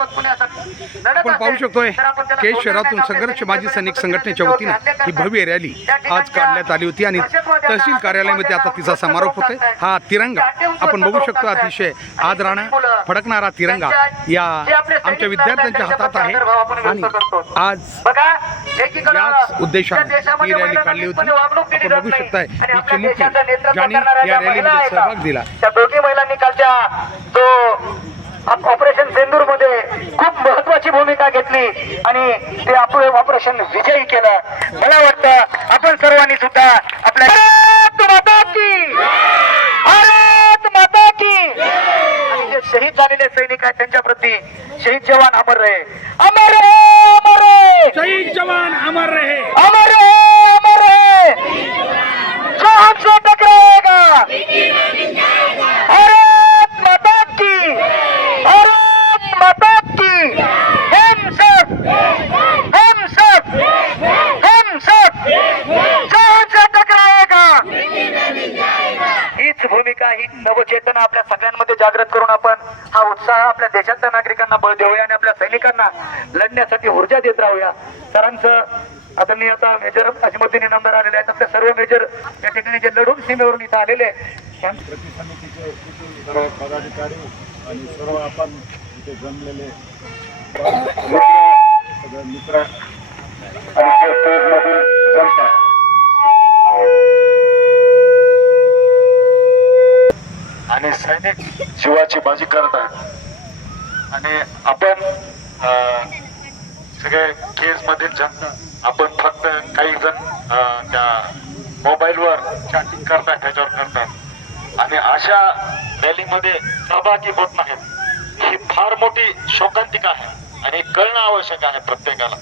आपण पाहू शकतोय केज शहरातून संघर्ष माजी सैनिक संघटनेच्या वतीने ही भव्य रॅली आज काढण्यात आली होती आणि तहसील कार्यालयामध्ये आता तिचा समारोप होतोय. हा तिरंगा. आपण बघू शकतो अतिशय आदरानं फडकणारा तिरंगा या आमच्या विद्यार्थ्यांच्या हातात आहे. आणि आज याच उद्देशाने ही रॅली काढली होती. आपण बघू शकताय ज्यांनी या रॅलीमध्ये सहभाग दिला. त्या दोघी महिलांनी कालच्या जो ऑपरेशन सेंदूरमध्ये खूप महत्वाची भूमिका घेतली आणि ते आपलं ऑपरेशन विजयी केलं. मला वाटतं आपण सर्वांनी सुद्धा आपल्या माता की माता की. आणि जे शहीद झालेले सैनिक आहेत त्यांच्या प्रती शहीद जवान अमर रहे. अमर रहे अमर रहे. शहीद जवान अमर अमर रहे अमर रहे जो हमसे टकराएगा भारत माता की भारत माता की हम सब हम सब हम सब जो हमसे टकराएगा हीच भूमिका ही नवचेतना आपल्या सगळ्यांमध्ये जागृत करून आपण हा उत्साह आपल्या देशातल्या नागरिकांना बळ देऊया आणि आपल्या सैनिकांना लढण्यासाठी ऊर्जा देत राहूया. सरांचं आदरणीय आता मेजर अजमुद्दीन इनामदार आलेले आहेत. आपल्या सर्व मेजर या ठिकाणी जे लढून सीमेवरून इथं आलेले पदाधिकारी आणि सर्व आपण इथे जमलेले मित्र आणि जनता आणि सैनिक जीवाची बाजी करत आहेत. आणि आपण सगळे केस मधील जनता आपण फक्त काही जण त्या मोबाईलवर चॅटिंग करतात त्याच्यावर करतात आणि अशा रॅलीमध्ये सहभागी होत नाहीत. ही फार मोठी शोकांतिका आहे आणि कळणं आवश्यक आहे प्रत्येकाला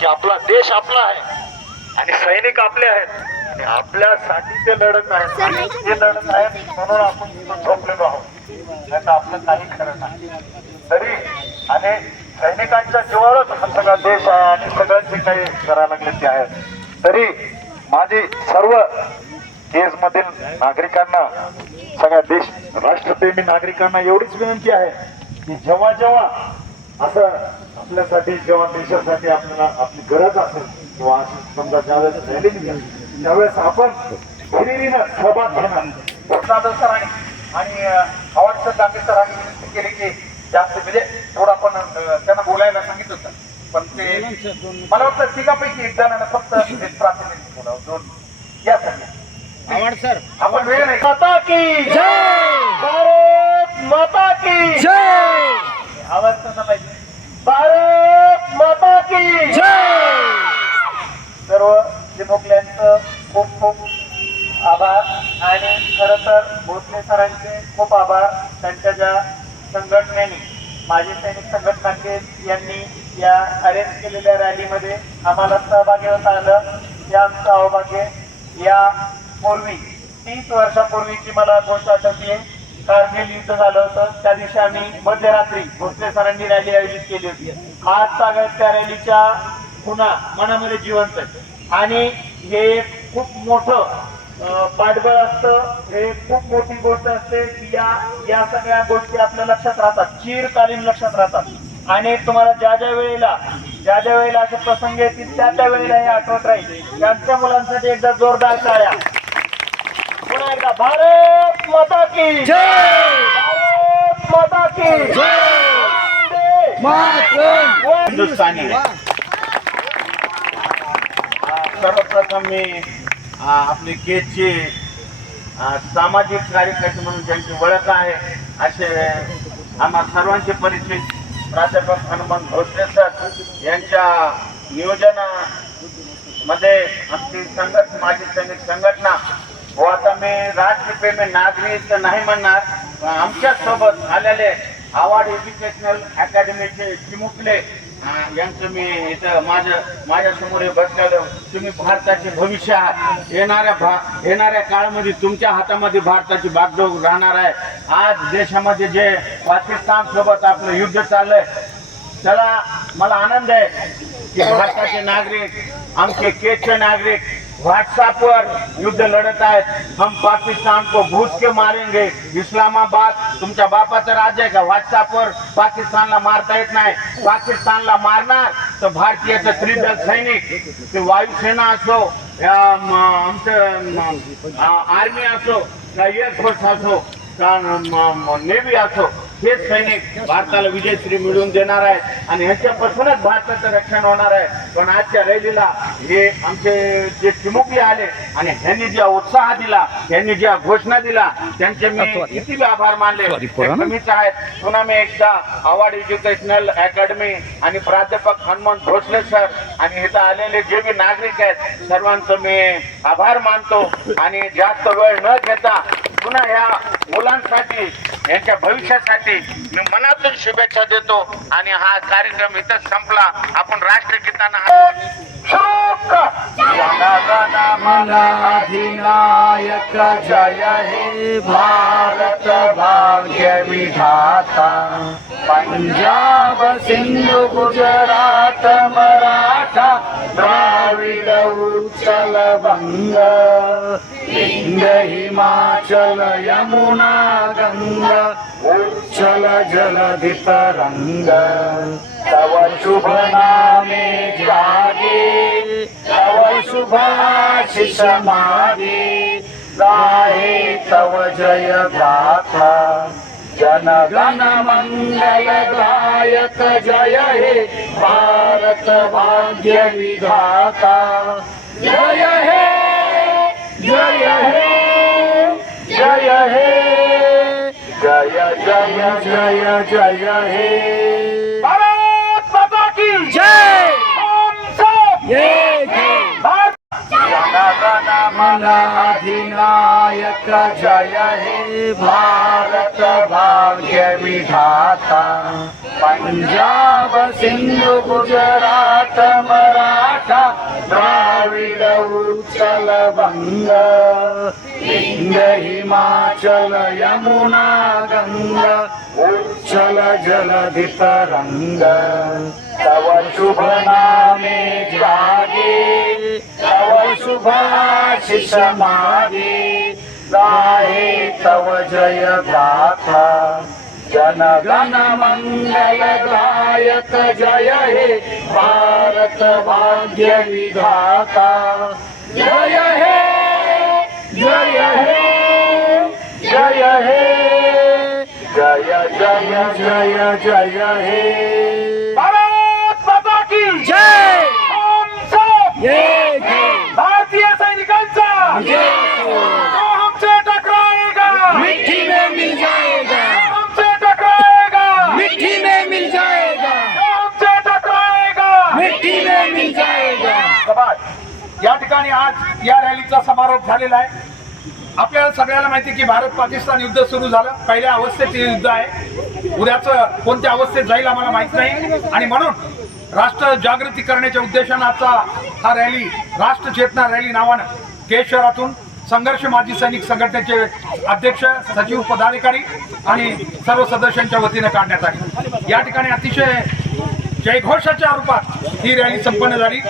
की आपला देश आपला आहे आणि सैनिक आपले आहेत. आणि आपल्यासाठी ते लढत आहेत आणि ते लढत आहेत म्हणून आपण झोपलेलो आहोत. याचं आपलं काही खरं नाही. तरी आणि सैनिकांच्या जीवावरच हा सगळा देश आहे आणि सगळं जे काही करायला लागले ते आहेत. तरी माझी सर्व केस मधील नागरिकांना सगळ्या देश राष्ट्रप्रेमी नागरिकांना एवढीच विनंती आहे की जेव्हा जेव्हा असं आपल्यासाठी जेव्हा देशासाठी आपल्याला आपली गरज असेल किंवा असं समजा ज्यावेळेस रॅली निघेल त्यावेळेस आपण हिरिरीनं सहभाग घेणार. जाधव सरांनी आणि आवाज दांगे सरांनी विनंती केली की जास्त म्हणजे थोडं आपण त्यांना बोलायला सांगितलं होतं. पण ते मला वाटतं तिघापैकी एक जणांना फक्त प्रातिनिधिक बोलावं. दोन. या सगळ्या सर. आपण वेळ नाही. माता की भारत माता की आवाज कसा पाहिजे भारत माता की सर्व चिमुकल्यांचं खूप खूप आभार. आणि खर तर भोसले सरांचे खूप आभार. त्यांच्या ज्या संघटनेने माजी सैनिक संघटना केस यांनी या अरेंज केलेल्या रॅलीमध्ये आम्हाला सहभागी होता आलं. हे आमचं अवभाग्य. या पूर्वी तीस वर्षापूर्वीची मला गोष्ट आठवते कारगिल युद्ध झालं होतं. त्या दिवशी आम्ही मध्यरात्री भोसले सरांनी रॅली आयोजित केली होती. आज सगळ्यात त्या रॅलीच्या पुन्हा मनामध्ये जिवंत आहे. आणि हे खूप मोठं पाठबळ असतं. हे खूप मोठी गोष्ट असते की या या सगळ्या गोष्टी आपल्या लक्षात राहतात. चिरकालीन लक्षात राहतात. आणि तुम्हाला ज्या ज्या वेळेला ज्या ज्या वेळेला असे प्रसंग येतील त्या त्या वेळेला हे आठवत राहील. त्यांच्या मुलांसाठी एकदा जोरदार टाळ्या. पुन्हा एकदा भारत माता की. भारत माता की. हिंदुस्थानी. सर्वप्रथम मी आपले केसचे सामाजिक कार्यकर्ते म्हणून ज्यांची ओळख आहे असे आम्हा सर्वांचे परिचित प्राध्यापक हनुमान भोसले सर यांच्या नियोजनामध्ये आमची संघट माझी सैनिक संघटना व आता मी राष्ट्रप्रेमी नागरिक नाही म्हणणार आमच्यासोबत आलेले आवाड एज्युकेशनल अकॅडमीचे चिमुकले यांचं मी इथं माझ्या माझ्यासमोर हे बसलेलं तुम्ही भारताचे भविष्य आहात. येणाऱ्या भा येणाऱ्या काळामध्ये तुमच्या हातामध्ये भारताची बागडोग राहणार आहे. आज देशामध्ये जे पाकिस्तान सोबत आपलं युद्ध चाललंय त्याला मला आनंद आहे की भारताचे नागरिक आमचे केचे नागरिक व्हाट्सएपवर युद्ध लढत आहेत. हम पाकिस्तान को भूत के मारेंगे. इस्लामाबाद तुमच्या बापाचं राज्य आहे का? व्हॉट्सअपवर पाकिस्तानला मारता येत नाही. पाकिस्तानला मारणार तर भारतीयचं त्रिदल सैनिक ते वायुसेना असो आमचं आर्मी असो का एअरफोर्स असो का नेव्ही असो हे सैनिक भारताला विजयश्री मिळवून देणार आहेत आणि ह्याच्यापासूनच भारताचं रक्षण होणार आहे. पण आजच्या रॅलीला हे आमचे जे चिमुकले आले आणि ह्यांनी ज्या उत्साह दिला ह्यांनी ज्या घोषणा दिला त्यांचे मी किती आभार मानले. कमीच आहेत. पुन्हा मी एकदा अवॉर्ड एज्युकेशनल अकॅडमी आणि प्राध्यापक हनुमंत भोसले सर आणि इथं आलेले जे बी नागरिक आहेत सर्वांचं मी आभार मानतो. आणि जास्त वेळ न घेता पुन्हा ह्या मुलांसाठी यांच्या भविष्यासाठी मी मनातून शुभेच्छा देतो आणि हा कार्यक्रम इथंच संपला. आपण राष्ट्रगीताना जय हे भारत भाग्य विधाता. पंजाब सिंधु गुजरात मराठा द्राविड उच्चल बंग लिंग हिमाचल यमुना गंगा। उच्चल जलधित रंग। तव शुभ नामे जागे। तव शुभाशिष मागे। गाहे तव जय गाथा। जन गण मंगल गायक जय हे। भारत भाग्य विधाता। जय हे जय हे जय हे जय जय जय जय हे। भारत माता की जय। भारत अधिनायक जय हे भारत भाग्य विधाता पंजाब सिंधु गुजरात मराठा द्राविड उच्चल बंग हिंद हिमाचल यमुना गंगा उच्चल जलधि तरंग तव शुभ नामे जागे तव शुभाशिष मागे गाहे तव जय गाथा। जन गण मंगल गायक जय हे भारत भाग्य विधाता। जय हे जय हे जय हे जय जय जय जय हे। भारत माता की जय! भारतीय सैनिकांचा जो मिल जाएगा। जो हमसे टकराएगा। मिट्टी में मिल जाएगा। जो हमसे टकराएगा। मिट्टी में मिल जाएगा। या ठिकाणी आज या रॅलीचा समारोप झालेला आहे. आपल्याला सगळ्याला माहिती की भारत पाकिस्तान युद्ध सुरू झालं. पहिल्या अवस्थेत हे युद्ध आहे. उद्याचं कोणत्या अवस्थेत जाईल आम्हाला माहीत नाही. आणि म्हणून राष्ट्र जागृती करण्याच्या उद्देशानं आजचा हा रॅली राष्ट्र चेतना रॅली नावानं केश शहरातून संघर्ष माजी सैनिक संघटनेचे अध्यक्ष सचिव पदाधिकारी आणि सर्व सदस्यांच्या वतीनं काढण्यात आली. या ठिकाणी अतिशय जयघोषाच्या रूपात ही रॅली संपन्न झाली.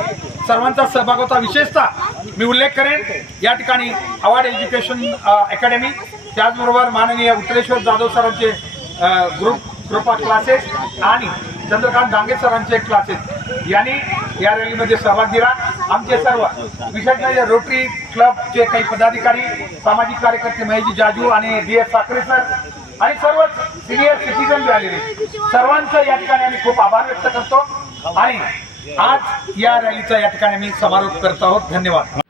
सर्वांचा सहभाग होता विशेषतः मी उल्लेख करेन या ठिकाणी अवॉर्ड एज्युकेशन अकॅडमी त्याचबरोबर माननीय उत्तरेश्वर जाधव सरांचे ग्रुप कृपा क्लासेस आणि चंद्रकांत डांगे सरांचे क्लासेस. यांनी या रॅलीमध्ये सहभाग दिला. आमचे सर्व विशेषतः रोटरी क्लबचे काही पदाधिकारी सामाजिक कार्यकर्ते महेशजी जाजू आणि डी एस साखरे सर आणि सर्वच सिनियर सिटीजन जे आलेले सर्वांचं या ठिकाणी आम्ही खूप आभार व्यक्त करतो. आणि आज या रॅलीचा या ठिकाणी आम्ही समारोप करत आहोत. धन्यवाद.